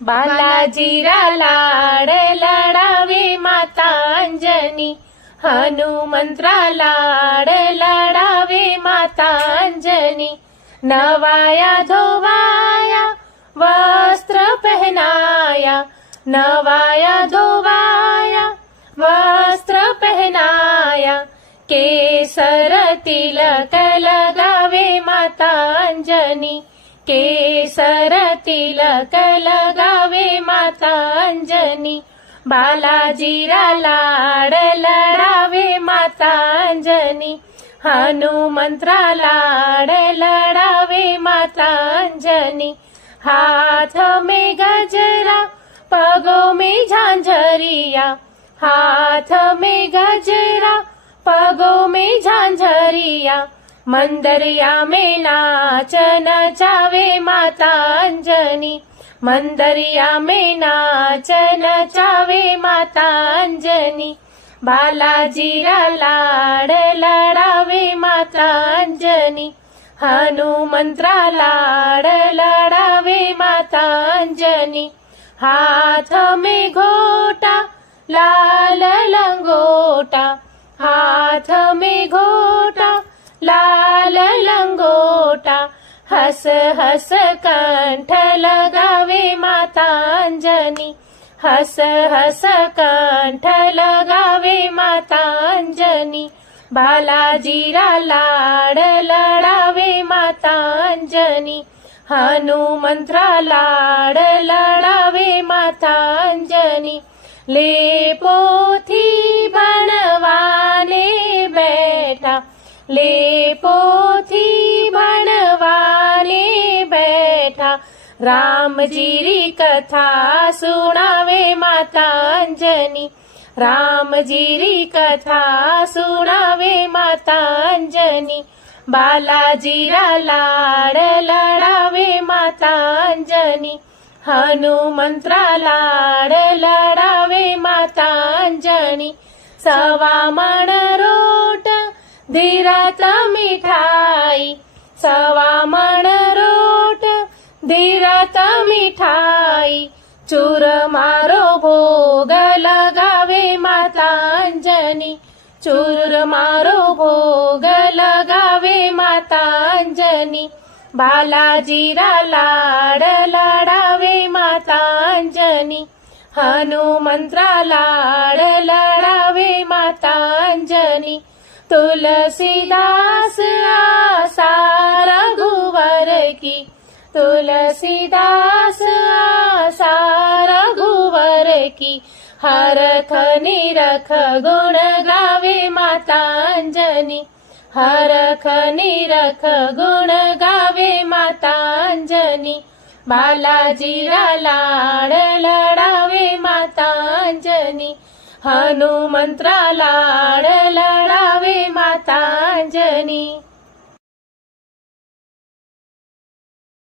बालाजीरा लाड लढावे माता अंजनी, हनुमंत्रा लाड लढावे माता अंजनी। नवाया धोवाया वस्त्र पहनाया, नवाया धोवाया वस्त्र पहनाया। केसर तिलक लगावे माता अंजनी, केसर तिलक लगावे माता अंजनी। बालाजीरा लाड लढावे माता अंजनी, हनुमंत्रा लाड लढावे माता अंजनी। हाथ में गजरा पगों में झांझरिया, हाथ में गजरा पगों में झांझरिया। मंदरिया में नाच नचावे माता अंजनी, मंदरिया में नाच नचावे माता अंजनी। बालाजीरा लाड लढावे माता अंजनी, हनुमंत्रा लाड लढावे माता अंजनी। हाथ में घोटा लाल लंगोटा, हाथ में घोटा लाल लंगोटा। हस हस कंठ लगावे माता अंजनी, हस हस कंठ लगावे माता अंजनी। बालाजीरा लाड लढावे माता अंजनी, हनुमंत्रा लाड लढावे माता अंजनी। ले पोथी बनवाने बैठा, ले पोथी बनवाने बैठा। राम जी री कथा सुनावे माता अंजनी, राम जी री कथा सुनावे माता अंजनी। बालाजीरा लाड लढावे माता अंजनी, हनुमंत्रा लाड लढावे माता अंजनी। सवा मन रोट धीरात मिठाई, सवा मन रोट धीरात मिठाई। चूर मारो भोग लगावे माता अंजनी, चूर मारो भोग लगावे माता अंजनी। बालाजीरा लाड लढावे माता अंजनी, हनुमंत्रा लाड लढावे माता अंजनी। तुलसीदास आशा रघुवर की, तुलसीदास आशा रघुवर की। हरख निरख गुण गावे माता अंजनी, हरख निरख गुण गावे माता अंजनी। बालाजीरा लाड लढावे माता अंजनी, हनुमंत्रा लाड लढावे माता अंजनी।